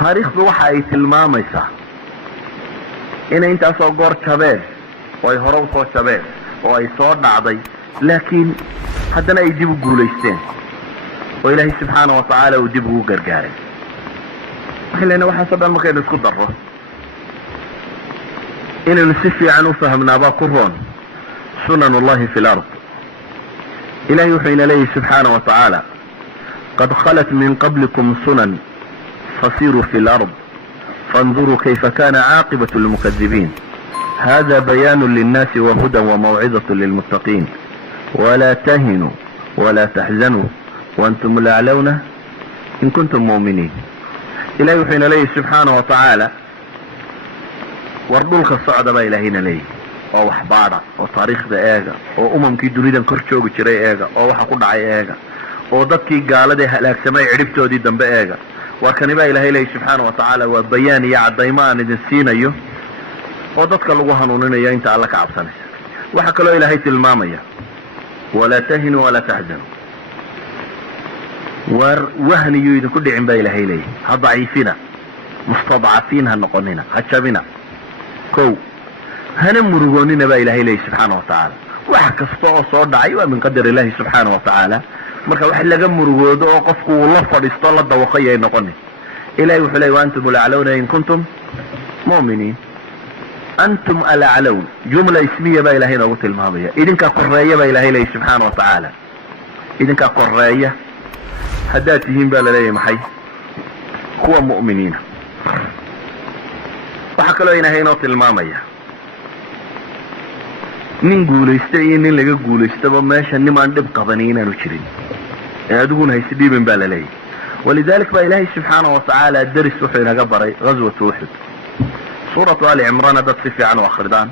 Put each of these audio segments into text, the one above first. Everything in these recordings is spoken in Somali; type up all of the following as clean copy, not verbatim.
تاريخ بوحا اي تلماميسا إن انت أصو قور شباب ويهرو صو شباب وأي صور نعضي لكن حدنا يجيبوا قوليستين وإلهي سبحانه وتعالى ويجيبوا قرقاري خلينا وحسب المكان يسكت ضره إن نسفي عنه فهمنا باقرون سنن الله في الأرض إلهي يحين إليه سبحانه وتعالى قد خلت من قبلكم سنن فصيروا في الأرض فانظروا كيف كان عاقبة المكذبين هذا بيان للناس وهدى وموعظة للمتقين ولا تهنوا ولا تحزنوا وأنتم الأعلون إن كنتم مؤمنين إلهي يحين إليه سبحانه وتعالى وردولك الصعد با إلهينا ليه oo wax baada oo taariikhda eega oo umamkii dunida kor joogi jiray eega oo waxa ku dhacay eega oo dadkii gaalada halaagsamay ciribtoodii dambe eega waa kaniba ilaahay leeyahay subhanahu wa ta'ala waa bayaan iyo cadaymaan idin siinayo oo dadka lagu hanuuninayo inta alla ka cabsanaysa waxa kale oo ilaahay tilmaamaya wala tahinu wala tahzanu war wahni idin ku dhicin ba ilaahay leeyahay hadaayifina mustad'afin hanqonina hajabina kow هنا مرغونين با إلهي لي سبحانه وتعالى وحكا سطوع صدعي ومن قدر الله سبحانه وتعالى مركا واحد لغا مرغود وقفكو والله فريستو الله دوقيا ينقني إلهي وحلي وأنتم الأعلون إن كنتم مؤمنين أنتم الأعلون جملة اسمية با إلهي نغوت الماضية إذن كقرية با إلهي لي سبحانه وتعالى إذن كقرية حداتهم با للي محي هو مؤمنين وحكا له إلهي نغوت الماضية nin guulaysta iyo nin laga guulaystaba meesha nimaan dhib qabanin aanu jirin aaduguna haysi dhiibin baa la leeyahay walidaalك baa ilaahay subxaanahu wa tacaala daris wuxuu inaga baray ghazwat uhud suuratu ali imran dad si fiican u akhridaan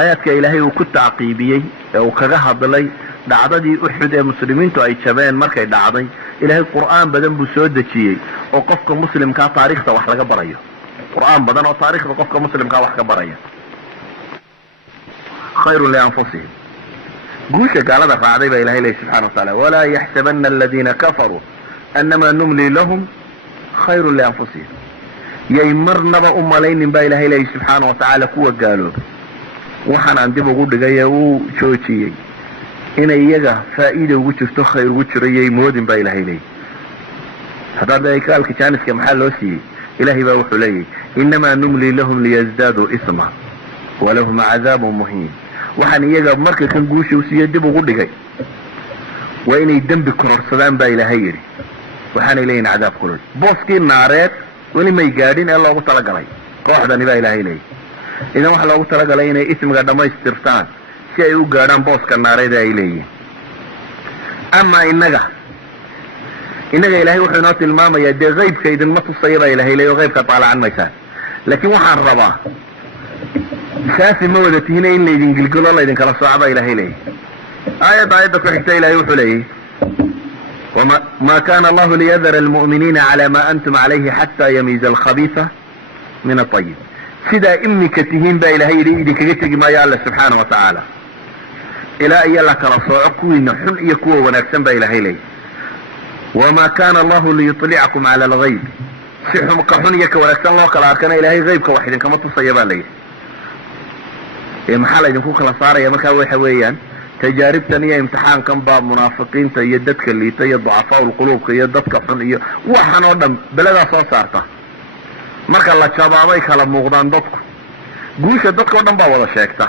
aayaadka ilaahay uu ku tacqiibiyey ee uu kaga hadlay dhacdadii uhud ee muslimiintu ay jabeen markay dhacday ilaahay qur'aan badan buu soo dejiyey oo qofka muslimka taariikhda wax laga barayo qur'aan badan oo taariikhda qofka muslimka wax ka baraya خير لأنفسهم قوشة قال هذا فعضيب إلهي الله سبحانه وتعالى ولا يحسبن الذين كفروا أنما نملي لهم خير لأنفسهم يمر نبا أمالين با إلهي الله سبحانه وتعالى كوة قالوا وحنا عندما قد قايا شوتي إن إيجا فائدة وجهته خير وجهرية مودين با إلهي الله هذا ذلك قال كتانس كمحل وسي إلهي با وحلي إنما نملي لهم ليزدادوا إثما ولهم عذاب مهين waxaan iyaga markay kan guusha u siiyay dib ugu dhigay waa inay dambi kororsadaan baa ilaahay yiri waxaan ilayna cadaab kulul booskii naareed wali may gaadhin ee loogu talagalay kooxdani baa ilaahay leeyahay idan waxa loogu talagalay inay ismiga dhamaystirtaan si ay u gaadhaan booska naareed ay leeyihiin ama inaga ilaahay wuxuu noo tilmaamayaa de qaybka idin ma tusayba ilaahay leeyahay qaybka taalacaan maysan laakiin waxaan rabaa شافي مودتين إن ليدين قلقلوا الله يدين كلا صعبة إلهي لي آية كحكتا إلهي وحليه وما كان الله ليذر المؤمنين على ما أنتم عليه حتى يميز الخبيث من الطيب سيدا إمي كتهين با إلهي لي إذا كجتك ما يالله سبحانه وتعالى إلى أي الله كرصوعكو إنحن يكوه ونكسن با إلهي لي وما كان الله ليطلعكم على الغيب سيحهم قحن يك ونكسن الله كالعركنا إلهي غيبك واحدا كما تصيبا لي محل idinku kala saaraya marka waxa weeyaan tajaaribtan iyo imtixaankan baa munaafiqiinta iyo dadka liita iyo ducafaa qulubka iyo dadka xun iyo waxaan oo dhan balada soo saarta marka la jabaabay kala muuqdaan dadku guusha dadka oo dhan baa wada sheegta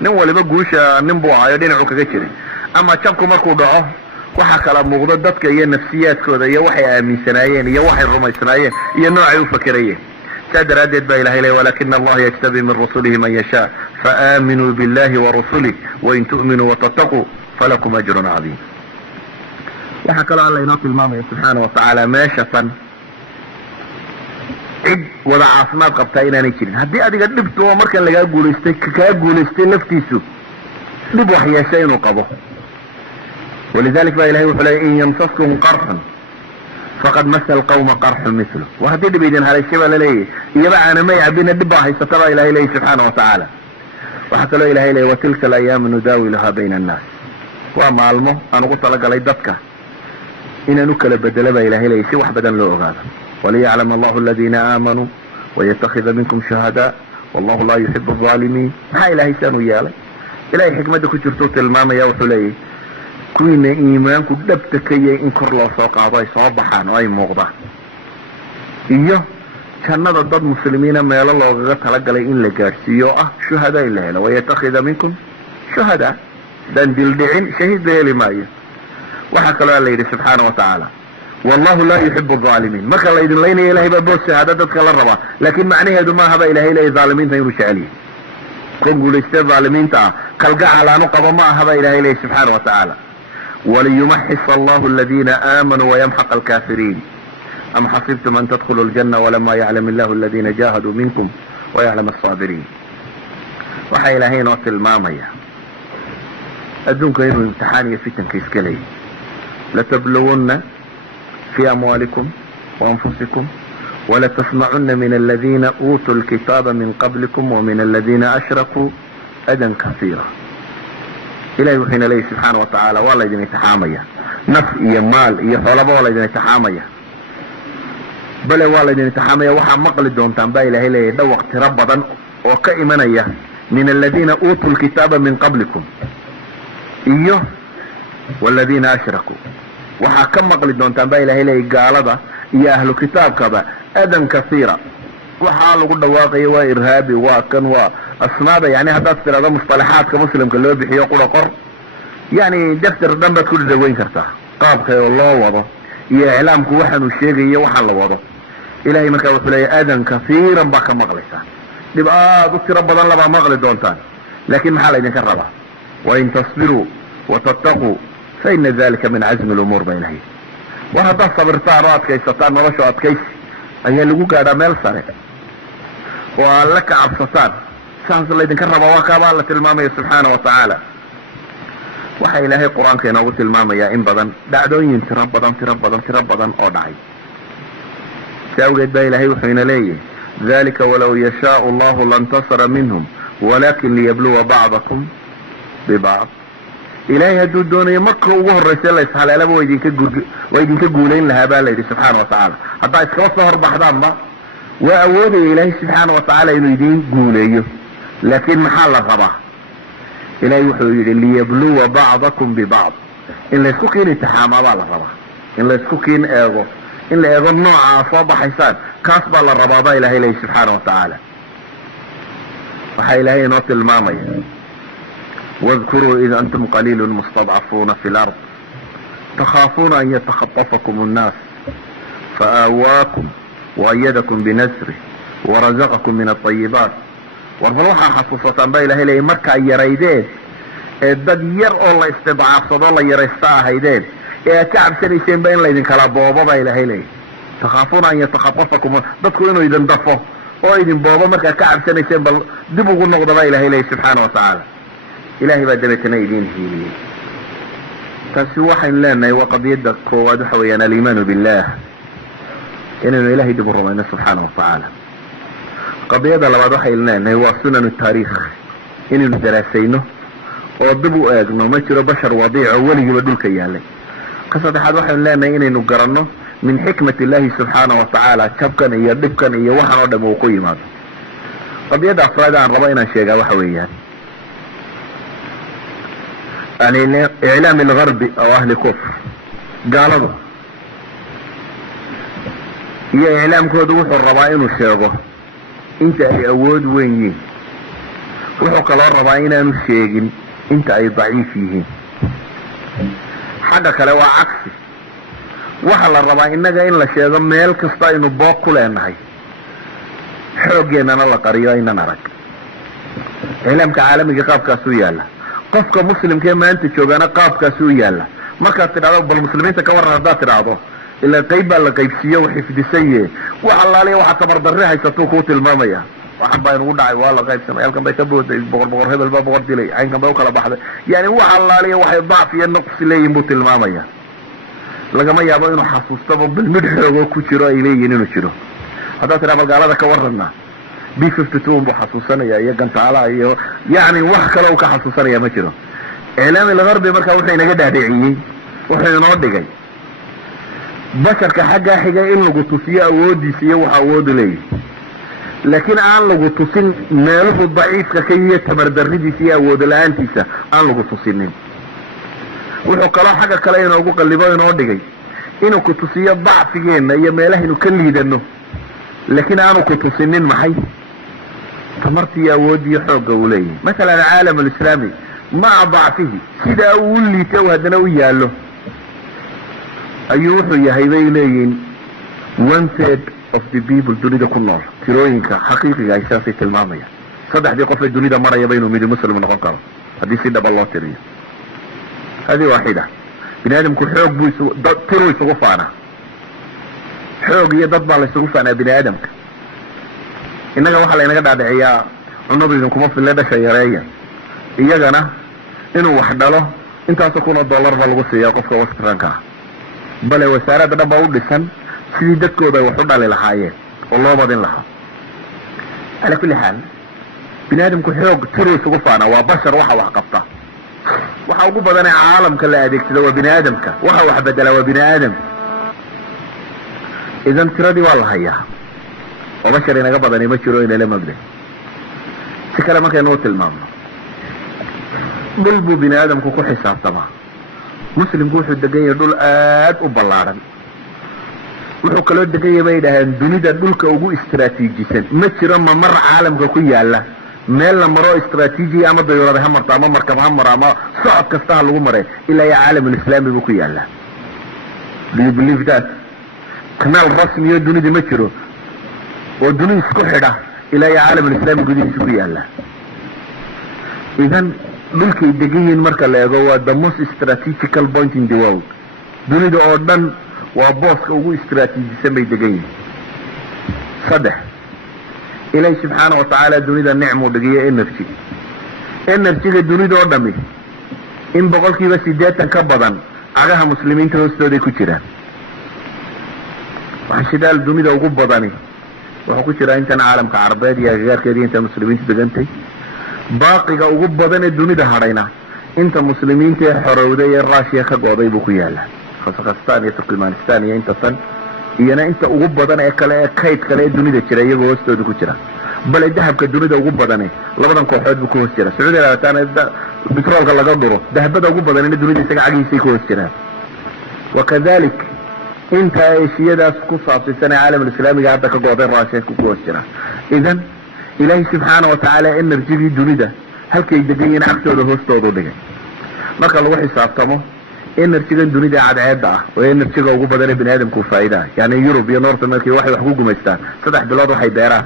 nin waliba guusha nin buu ahayo dhinacu kaga jiray ama jabku markuu dhaco waxa kala muuqda dadka iyo nafsiyaadkooda iyo waxay aaminsanaayeen iyo waxay rumaysanaayeen iyo noocay u fakirayeen سادرادت با إلهي لي ولكن الله يجتبي من رسله من يشاء فآمنوا بالله ورسله وإن تؤمنوا وتتقوا فلكم أجر عظيم وحكى الله يناطي الماضي سبحانه وتعالى ما شفا عد وضع عاصمات قبطائنا نيشين هدي أدي قد لبتوا مركا لقا قولستي نفتيسو لب وحياشين وقضوا ولذلك با إلهي وحلي إن يمسسكم قرحا فقد مس القوم قرح مثله وهدي بيدين هذا الشيء ولا ليه يبقى أنا ما يعبين الدبا هيستطرى إلهي لي سبحانه وتعالى وحتى له إلهي لي وتلك الأيام نداولها بين الناس وما علمه أنا قلت لك لي دبكة إن نكل بدل با إلهي لي سوح بدن له هذا وليعلم الله الذين آمنوا ويتخذ منكم شهداء والله لا يحب الظالمين. maxaa ilaahay saan u yeelay? ilaahay xikmadda ku jirtuu tilmaamaya wuxuu leeyahy kuwiina iimaanku dhabta ka yahay in kor loo soo qaado ay soo baxaan oo ay muuqdaan, iyo jannada dad muslimiina meelo loogaga talagalay in la gaadhsiiyo ah shuhadaa in la helo. wayattakhida minkum shuhadaa, daan dildhicin shahiid la heli maayo. waxaa kaloo alla yidhi subxaana wa tacaala wallahu laa yuxibu alظaalimiin. marka laydin laynaya ilahay baa boos shahaada dadka la rabaa, laakiin macnaheedu maahaba ilahay leeya dhaalimiinta inuu jecel yahay. kuwa guulaystee dhaalimiinta ah kalgacal aanu qabo ma ahaba ilahay leeya subxaana wa tacaala waliyumaxisa allahu aladiina aamanuu wayamxaq alkaafiriin am xasibtum an tadkhuluu aljanna walamaa yaclam illahu aladiina jaahaduu minkum wayaclam alsaabiriin. waxaa ilaahay inoo tilmaamaya adduunka inuu imtixaan iyo fitanka iska leeyahy. latablawunna في أموالكم وأنفسكم ولتسمعن من الذين أوتوا الكتاب من قبلكم ومن الذين أشركوا أذى كثيرا. إلهي وحين لي سبحانه وتعالى والله يدين يتحامية نفس إيا مال إيا طلبة والله يدين يتحامية بل والله يدين يتحامية وحا مقل دون تنبا إلهي لي دوق تربضا وكئمنية من الذين أوتوا الكتاب من قبلكم إياه والذين أشركوا. waxaa ka maqli doontaan baa ilahay leeyay gaalada iyo ahlu kitaabkaba adan kasiira. waxaa lagu dhawaaqaya waa irhaabi, waa kan, waa asmaada. yani haddaad tirado mustalaxaadka muslimka loo bixiyo qura qor, yani daftar dhan baad ku daweyn kartaa qaabka loo wado iyo iclaamku waxaanu sheegayo waxaan la wado. ilahay markaa wuxuu leeyahay adan kasiiran baa ka maqlaysaa, dhib aad u tiro badan labaa maqli doontaan. laakiin maxaa laydinka rabaa? wain tasbiruu watattaquu faina dalika min cazmi lumuur ba ilahay. war haddaad sabirtaan oo adkaysataan nolosha adkaysi ayaa lagu gaadhaa meel sare oo alla ka cabsataan. saas laydinka rabaa waa kaaba alla tilmaamaya subxaana wa tacaala. waxaa ilaahay qur-aanka inoogu tilmaamayaa in badan dhacdooyin tiro badan oo dhacay. si awgeed baa ilahay wuxuu ina leeyahay dalika walaw yashaau allahu lantasara minhum walakin liyabluwa bacdakum bibacd. ilaahay hadduu doonayo marka ugu horraysa la ishaleelaba waa idinka guulayn lahaa baa layidhi subxaana wa tacaala. haddaa iskaba soo horbaxdaanba waa awoodaya ilaahay subxaana wa tacaala inuu idin guuleeyo. laakiin maxaa la rabaa? ilaahay wuxuu yidhi liyabluwa bacdakum bibacd. in laysku kiin intixaamaa baa la rabaa, in laysku kiin eego, in la eego nooca aa soo baxaysaan, kaas baa la rabaa baa ilahay leeyahy subxaana wa tacaala. waxaa ilaahay inoo tilmaamaya واذكروا إذ أنتم قليل مستضعفون في الأرض تخافون أن يتخطفكم الناس فآواكم وأيدكم بنصره ورزقكم من الطيبات. والروحة خصوصا بإله إليه مركا يريدين dad yar oo la istidcaafsado la yaraystaa haydeen ee ka cabsanayseen ba in laydin kala boobo baa ilaahay leeyahay. takhaafuuna an yatakhatafakum, dadku inuu idin dafo oo idin boobo markaa ka cabsanayseen bal dib ugu noqda baa ilaahay leeyahay subxaana wa tacaala. ilaahay baa dabeetana idiin hiiliyey. taasi waxaynu leenahay waa qadiyadda koowaad waxa weeyaan aliimaanu billah, inaynu ilaahay dib u rumayno subxaana wa tacaala. qadiyadda labaad waxaynu leenahay waa sunanu taariikh, inaynu daraasayno oo dib u eegno ma jiro bashar wadiic oo weligiiba dhulka yaalay. ka saddexaad waxaynu leenahay inaynu garanno min xikmat illaahi subxaana wa tacaala jabkan iyo dhibkan iyo waxaan oo dham uu ku yimaado. qadiyadda afraad aan rabo inaan sheegaa waxa weeyaan إعلام الغرب أو أهل كفر قالوا هي إعلام كود وحو الربائن الشيغة انت أي أود وين وحو قال الربائن الشيغين انت أي ضعيفين. حاجة لو عكسي وحل الربائن نجا إن الشيغة ميل كسطين بوق لأنهي حوقين أنا الله قريبين نرك. إعلام كعالمي قاب كاسويا له qofka muslimkee maanta joogana qaabkaasuu yaalla. markaad tidhahdo bal muslimiinta ka warran haddaad tidhaahdo ilaa qayb baa la qaybsiiyo u xifdisaye wax allaaliya waxa tabardarre haysatuu kuu tilmaamaya. waxan baa inugu dhacay waa la qaybsamay, halkan bay ka booday, boqor hebel baa boqor dilay, caynkan bay u kala baxday. yani wax allaaliya waxay dacf iyo naqsi leeyihin buu tilmaamaya. lagama yaabo inuu xasuustaba bal midh xoogoo ku jiro ay leeyihin inuu jiro. haddaad tidhahdo magaalada ka warranna B52 buu xasuusanaya iyo gantaalaha iyo yani wax kale uu ka xasuusanaya ma jiro. إعلام الغرب markaa wuxuu inaga dhaadhiciyey, wuxuu inoo dhigay بشر كحاجة حاجة إن لغو تصيا أودي سيا وحاود لي لكن أن لغو تصين ماله الضعيف كي تبردردي سيا أود الآن تيسا أن لغو تصينين وحقلا حاجة كلاين أو قلبين أودي إنه كتصيا ضعف جينا يا ماله إنه كل يدنه لكن أنا كتصينين محي تمرت يا ودي حوق ولي مثلا العالم الإسلامي مع ضعفه سيدا أول لي توهد نويا له أيوه يا هيبي لين 1/3 of the people دونيدا كنار تروينك حقيقي أساسي المامية صدح دي قفل دونيدا مرة يبينه ميدي مسلم ونقنقر هذه سيدا بالله تريه هذه واحدة بني آدم كل حوق بو تروي سقفانا حوق يضبع لسقفانا بني آدم إنك وحلا إنك بعد عياء النبي إنكم في الليلة شيرية إيانا إنه وحداله إنت تكون الدولار بالغسية وقفك وسطرانك بل وسارة دباو لسان سيدتكو دا وحد على الحياة والله بعدين لها على كل حال بني آدم كل حوق تروي سقفانا وبشر وحا وحقبته وحا وقوبة عالم كلا أديك تدوى بني آدمك وحا وحبدل وبني آدم إذا تردي والله هيا وبشر إنك بدني مشروعين لما بدي سكلمك ينوت الماما قلبو بني آدم كو حساب طبعا مسلم كو حدقية دول آد وبالارن وحو كلو الدقية بيدهان دونيدا دولك اوغو استراتيجي سن مشرا ما مر عالم كو يالا ميل مرو استراتيجي اما ديورة همرتا اما مركب همر اما صعب كفتها لغو مري إلا يا عالم الإسلامي بكو يالا do you believe that كنال رسمي دونيدا مشرو ودوني اسكحرة إلا يا عالم الإسلامي قدين سكوية الله إذن ملك الدقيين مركا لأغوى the most strategical point in the world دوني دا أردن وابوسك أغو استراتيجي سمي الدقيين صدح إلهي سبحانه وتعالى دوني دا النعم ودقية إنرشي دوني دا أردمي إن بقولك بس ديتا كبضا أغاها مسلمين تهستو دي كتيران وحشدال دوني دا أغو بضاني waxaa ku jira intan caalamka carabeed iyo agagaarkeedii inta muslimiintu degantay baaqiga ugu badan ee dunida hadhayna inta muslimiinta ee xorowday ee raashiya ka go'day buu ku yaalaa Kazakhstan iyo Turkmenistan iyo inta tan iyana inta ugu badan ee kale ee kayd kale ee dunida jira iyagoo hoostooda ku jira bal dahabka dunida ugu badan labadan kooxood buu ku hoos jira Sacuudi Arabia bitroolka laga dhuro dahabada ugu badan ee dunida isaga cagiisay ku hoos jiraan wakadalik انت ايشيداس كصاصي سنة عالم الاسلامي قاعدة كقوضين راشيك كوكوشنا اذن الهي سبحانه وتعالى ان رجيبي دونيدا هل كي يدقين اكتو دهوستو دو دقين مركا الله حسابتمو ان رجيبين دونيدا عاد عادة وان رجيبا وقوبة داني بن ادم كو فايدة يعني يوروب يا نورت امريكي واحد وحقوقه مجتان صدح بلاد وحي بيرا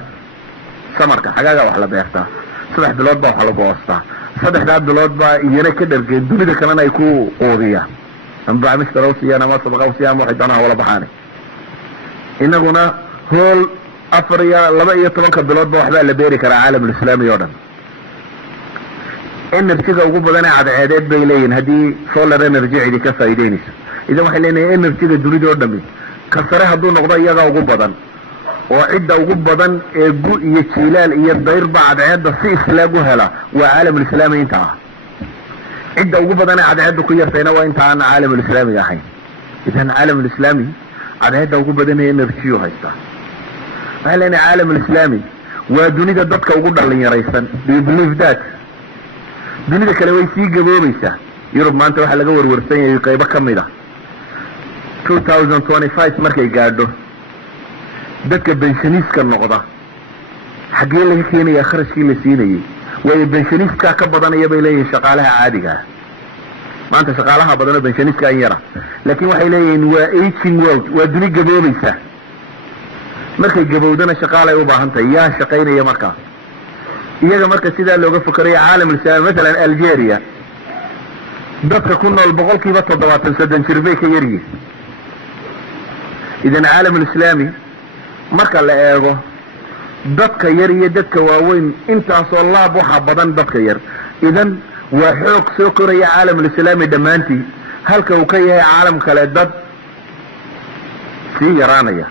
سمركا حقاقا وحلا بيرتا صدح بلاد با وحلا بواستا صدح داد بلاد با ايانا كدر دونيدا كمان يكو قوضية أنبع مستر أوسي أنا ما صدق أوسي أنا واحد أنا ولا بحاني إننا هول أفريا لما يطلق البلاد بواحدة اللي بيرك العالم الإسلامي يوردن إن ارتقى وقوبة لنا عاد عادات بيلين هدي سولر انرجي عدي كفايدينيس إذا ما حلينا إن ارتقى جريد يوردن كسرها دون نقضاء يغا وقوبة وعدة وقوبة يتشيلال يدير بعد عادة في إسلاقها لا وعالم الإسلامي انتهى عدة وقوبة أنا عدد كير فينا وإنت عن عالم الإسلامي يا حين إذن عالم الإسلامي عدد وقوبة أنا نرتيو هايستا هل أنا عالم الإسلامي ودوني دا دادك وقوبة اللي يريسان do you believe that دوني دا كلاوي سيجا بوميسا يوروب ما أنت واحد لقور ورسين يقايبا كميدا 2025 مركي قادو دادك بنشانيس كان نقضا حقين لك كيني يخرج كي لسيني وبنشانيسكا كبضان يبي لي شغالها عادية ما أنت شغالها بدنا بنشانيسكا يرى لكن وحي لين وإيتشين وولد ودني جبوبيسا مركي جبودنا شغالة يوباهنتا يا شقين يا مركا إيجا مركا سيدا لو فكرية عالم الإسلام مثلا ألجيريا دكا كنا البغل كي بطلبات السدن شربيك يري إذن عالم الإسلامي مركا لأيغو dadka yar iyo dadka waaweyn intaas oo laab waxa badan dadka yar idan waa xoog soo koraya caalamka islaami dhamaantii halka uu ka yahay caalam kale dad si yaraanaya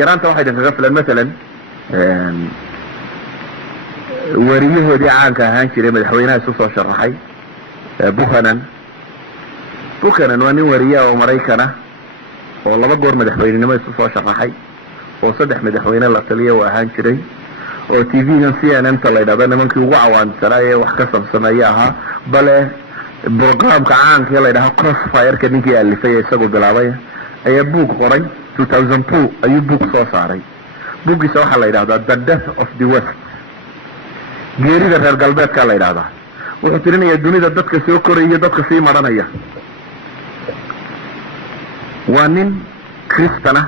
yaraanta waxay kaga filan mesela wariyahoodii caanka ahaan jiray madaxweynaha isu soo sharaxay Buchanan waa nin wariye oo Mareykan ah oo laba goor madaxweynenimo isu soo shaqaxay oo saddex madaxweyne la taliya oo ahaan jiray oo TV-gan CNN-ta la yidhahdo nimankii ugu cawaansanaa ee wax ka samsameeya ahaa bale programka caanka la yidhahdo Crossfire-ka ninkii alifay isagoo bilaabay ayaa buug qoray 2002 ayuu buug soo saaray buuggiisa waxaa la yidhahdaa The Death of the West geerida reer galbeedka la yidhahdaa wuxuu tirinayaa dunida dadka soo koraya iyo dadka sii maranaya waa nin kristana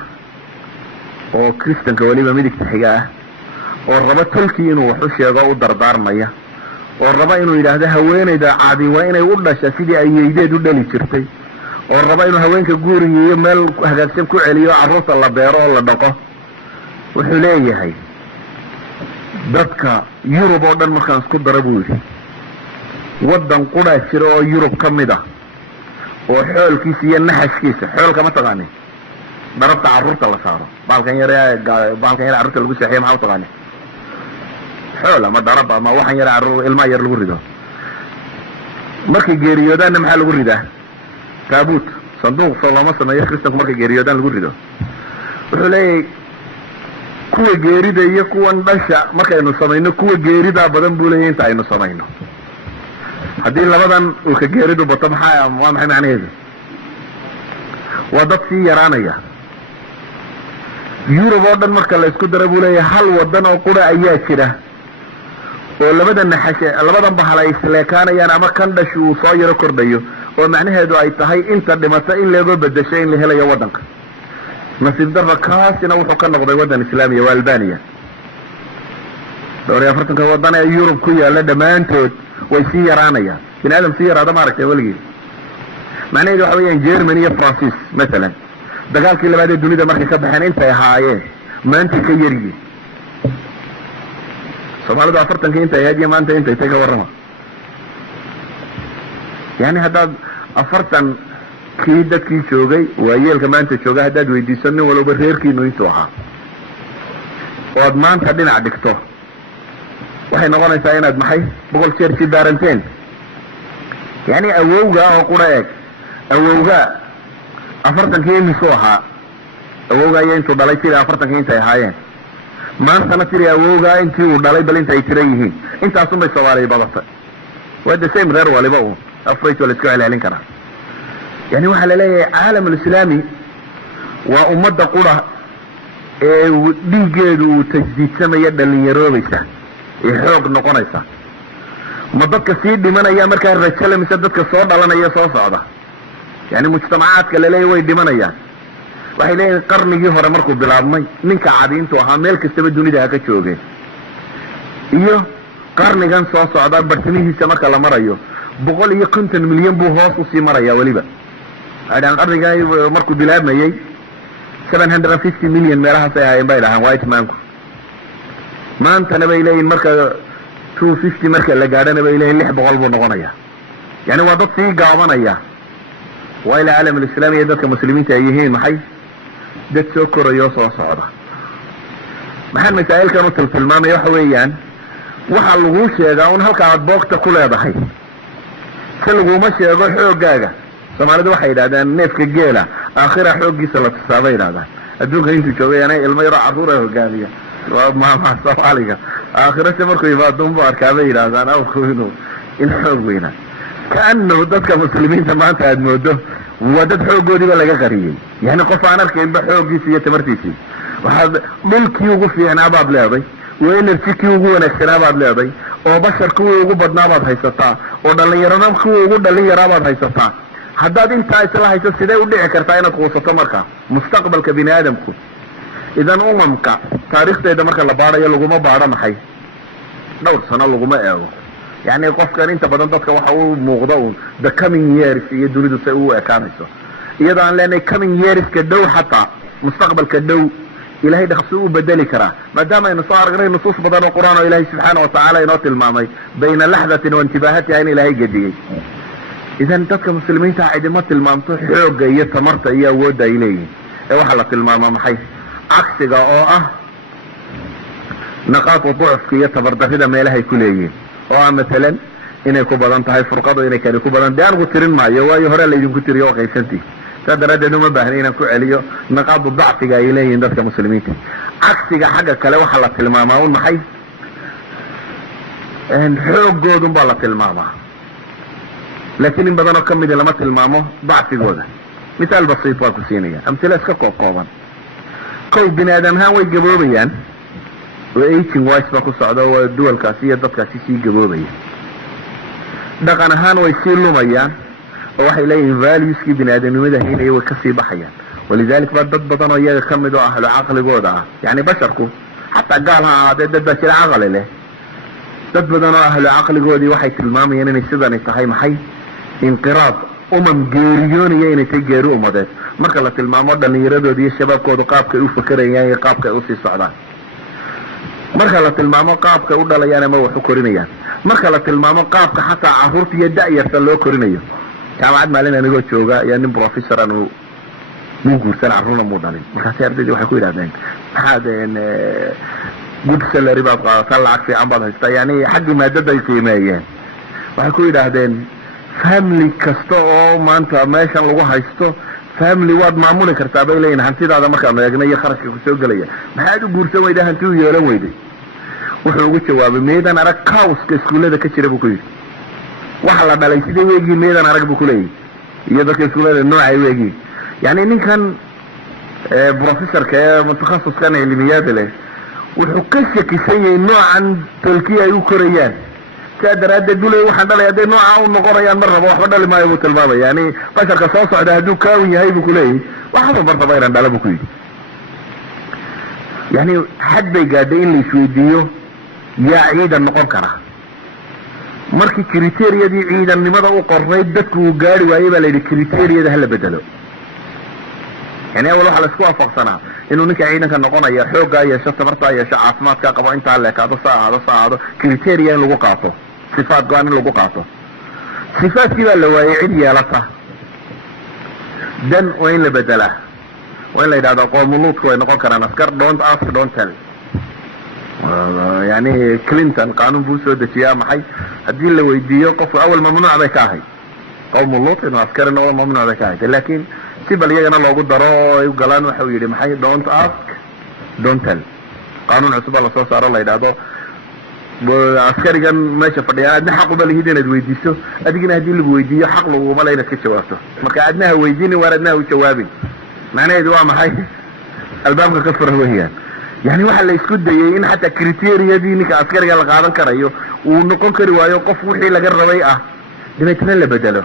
oo kristanka waliba midigta xiga ah oo raba tolkii inuu wax u sheego u dardaarmaya oo raba inuu yidhaahdo haweenayda caadi waa inay u dhasha sidii ayeydeed u dhali jirtay oo raba inuu haweenka guuriga iyo meel hagaagsan ku celiyo carruurta la beero oo la dhaqo wuxuu leeyahay dadka Yurub oo dhan markaan isku daro buu yidhi waddan qudhaa jira oo Yurub ka mid ah oo xoolkiisa iyo naxashkiisa xoolka ma taqaanin darabta carruurta la saaro baalkan yar carruurta lagu seexiyo maxaa u taqaanin xool ama darab ama waxan yar carruur ilmaha yar lagu rido markay geeriyoodaanna maxaa lagu ridaa taabuut sanduuq soo looma sameeyo kristanku markay geeriyoodaan lagu rido wuxuu leeyahay kuwa geerida iyo kuwan dhasha markaynu samayno kuwa geeridaa badan buu leeyahay inta aynu samayno haddii labadan ulka geeridu bato waa maxay macnaheedu waa dad sii yaraanaya Yurub oo dhan marka la isku daro buu leeyahay hal wadan oo qura ayaa jira oo labadan bahal ay isleekaanayaan ama kan dhashi uu soo yaro kordhayo oo macnaheedu ay tahay inta dhimata in laga bedesho in la helayo wadanka nasiib darro kaasina wuxuu ka noqday wadan islaamiya waa Albania dhowr iyo afartanka wadan ee Yurub ku yaala dhammaantood way sii yaraanayaan bini aadam sii yaraada ma aragtay weligii macnaheedu waxa weeyaan Germany iyo France مثلا dagaalkii labaad ee dunida markay ka baxeen intay ahaayeen maanta ka yariyeen Soomaalidu afartanka intay ahaayeen maanta intay taga warrama yani haddaad afartan kii dadkii joogay waayeelka maanta jooga haddaad weydiiso nin walba reerkiinu intuu ahaa oo aad maanta dhinac dhigto waxay noqonaysaa inaad maxay boqol jeer si daaranteen yani awowga oo qura eeg awowga afartankii misoo ahaa awowga ayaa intuu dhalay tiri afartankii intay ahaayeen maantana tiri awowga intii uu dhalay bal intay tiran yihiin intaasun bay Soomaaliya badatay waa the same reer waliba uu afrayt wala isku celcelin karaa yani waxa la leeyahay caalamul islaami waa ummadda qura ee dhiigeedu uu tajdiidsamaya dhalinyaroobaysa ee xoog noqonaysa ma dadka sii dhimanaya markaa rajale mise dadka soo dhalanaya soo socda yani mujtamacaadka la leeyahay way dhimanayaan waxay leeyihiin qarnigii hore markuu bilaabmay ninka cadi intuu ahaa meel kastaba dunida ha ka joogeen iyo qarnigan soo socda bartamihiisa marka la marayo 150 milyan buu hoos u sii maraya waliba adaan qarniga markuu bilaabmayay 750 milyan meelahaas ay ahaayeen bay dhahaan white manku maantana bay leeyihiin marka 250 marka la gaadhana bay leeyihiin 600 buu noqonaya yani waa dad sii gaabanaya waa ila caalam islaami iyo dadka muslimiinta ay yihiin maxay dad soo korayo soo socda maxaan masaa'ilkan u tilmaamay waxa weeyaan waxa lagu sheegaa un halka aad boogta ku leedahay si laguma sheego xoogaaga Soomaalidu waxay yiraahdaan neefka geela aakhira xoogiisa la xisaabay yiraahdaan adduunka intuu joogay anay ilmo yar carruur ah hogaamiya waa ma Soomaaliga aakhira si markuu yimaado buu arkaabay yiraahdaan aw kuwinu in xoog weyna kaanna dadka muslimiinta maanta aad moodo wadad xoogoodiba laga qariyay yani qof aan arkayn ba xoogiisa iyo tamartiisa waxa dhulkii ugu fiicnaa baad leeday weynarkii ugu wanaagsanaa baad leeday oo basharkii ugu badnaa baad haysataa oo dhalinyarada ugu dhalinyarada baad haysataa haddaad intaa isla hayso sidee u dhici kartaa inaad quusato marka mustaqbalka bini aadamku idan umamka taariikhdeeda marka la baarayo laguma baaro maxay dhowr sano laguma eego yani qofkan inta badan dadka waxa uu muuqdo the coming years iyo dunidu say u ekaanayso iyadoo aan leenahay coming years ka dhow xataa mustaqbalka dhow ilaahay dhaqso u bedeli karaa maadaama aynu soo aragnay nusuus badan oo quraan oo ilaahay subxaanahu wa ta'ala inoo tilmaamay bayna laxdatin wa intibahatiha in ilaahay gadiyay idan dadka muslimiinta cidima tilmaamto xoogga iyo tamarta iyo awoodda ay leeyihiin ee waxa la tilmaamaa maxay cagsiga oo ah naqaatu ducfka iyo tabardarrida meelahay ku leeyihiin oo ah matalan inay ku badan tahay furqadu inay kani ku badan dee anigu tirin maayo waayo hore laydinku tiriyo oo qaybsantii تدرى إنه ما بهنينا كعليو نقاط الضعف جاي إليه عندك مسلمين عكس حاجة كلا وحلت الماما والمحي إن حوق جودن بالله الماما لكن إن بدنا نكمل لما المامو ضعف جوده مثال بسيط وكسينية أمثلة سكوا قوما قوي بني آدم هاوي جبوبيا وإيشين وايش بكو صعدا والدول كاسية ضد كاسيسي جبوبيا دقنا هان ويصير له ميان وواحد إليه فاليوس كي بني آدم يمده هنا أيوة كسي بحيان ولذلك بدأت بدنا وياه كمدوا أهل عقل جوده يعني بشركم حتى قالها ده شيء عقل له dad badan oo ahlu aqligoodii waxay tilmaamayeen inay sidan tahay maxay inqiraad geeriyoonaya inay tahay geeri umadeed marka la tilmaamo dhalinyaradoodii iyo shabaabkoodu qaabka ay u fakarayaan iyo qaabka ay u sii socdaan marka la tilmaamo qaabka u dhalayaan ama wax u korinayaan marka la tilmaamo qaabka xataa caruurta iyo da'yarta loo korinayo jaamacad maalin anigoo jooga ayaa nin professor anu guursan carruurna muu dhalin markaas ardaydii waxay ku yidhahdeen maxaadeen good salary baa qaata lacag fiican baad haystaa yani xaggi maadada ay qiimeeyeen waxay ku yidhaahdeen family kasta oo maanta meeshan lagu haysto family waad maamuli kartaa bay leeyihin hantidaada markaan eegna iyo kharashka ku soo gelaya maxaad u guursan weydaa hanti u yeelan weyday wuxuu ugu jawaabay meedan arag cowska iskuullada ka jira buu ku yidhi waxa la dhalay sidee weegii meedan arag buu ku leeyahy iyo dadka iskuullada noocay weegii yani ninkan professorka ee mutakhasiskan cilmiyaada leh wuxuu ka shakisan yahay noocan tolkiya ay u korayaan ka daraaddeed buu leeyahay waxaan dhalay hadday nooca u noqonayaan mar rabo waxba dhali maayo buu tilmaamaya yani basharka soo socda hadduu kaawin yahay buu ku leeyahay waxba martaba inaan dhala buu ku yidhi yani xad bay gaadhay in la isweydiiyo yaa ciidan noqon kara markii kriteeriyadii ciidannimada u qornayd dadku uu gaari waayey baa la yidhi kriteeriyada hala bedelo يعني أول واحد لسكوا فقصنا إنه نكى عينك النقطة يا حوجة يا شو تبرتا يا شو عاصمات كقبا أنت عليك هذا صار كريتيريا لوقاته صفات قانون لوقاته صفات كذا اللي هو يعيد يالته دن وين اللي بدله وين اللي هذا قوم لوط وين نقول كنا نذكر don't ask don't tell يعني كلينتون قانون بوسو دشيا محي هدي اللي ويديه قف أول ممنوع بكاهي قوم لوط إنه عسكر إنه أول ممنوع بكاهي لكن سيبا ليجنا لوجو دراء وقالان وحويري محي don't ask don't tell قانون عصب الله صار الله يدعو عسكري كان ماشي فديا عندنا حق بالهيدين الويديسو أدينا هدي اللي بويديه حق له وما لينا كشواسه ما قعدناها ويديني وردناها وجوابي معناه دواء محي الباب كسر هو هي يعني واحد اللي يسكت ديين حتى كريتيريا دي نك عسكري قال قادن كرايو ونقول كروايو قف وحي لقى الربيعة دي ما يتنلى بدله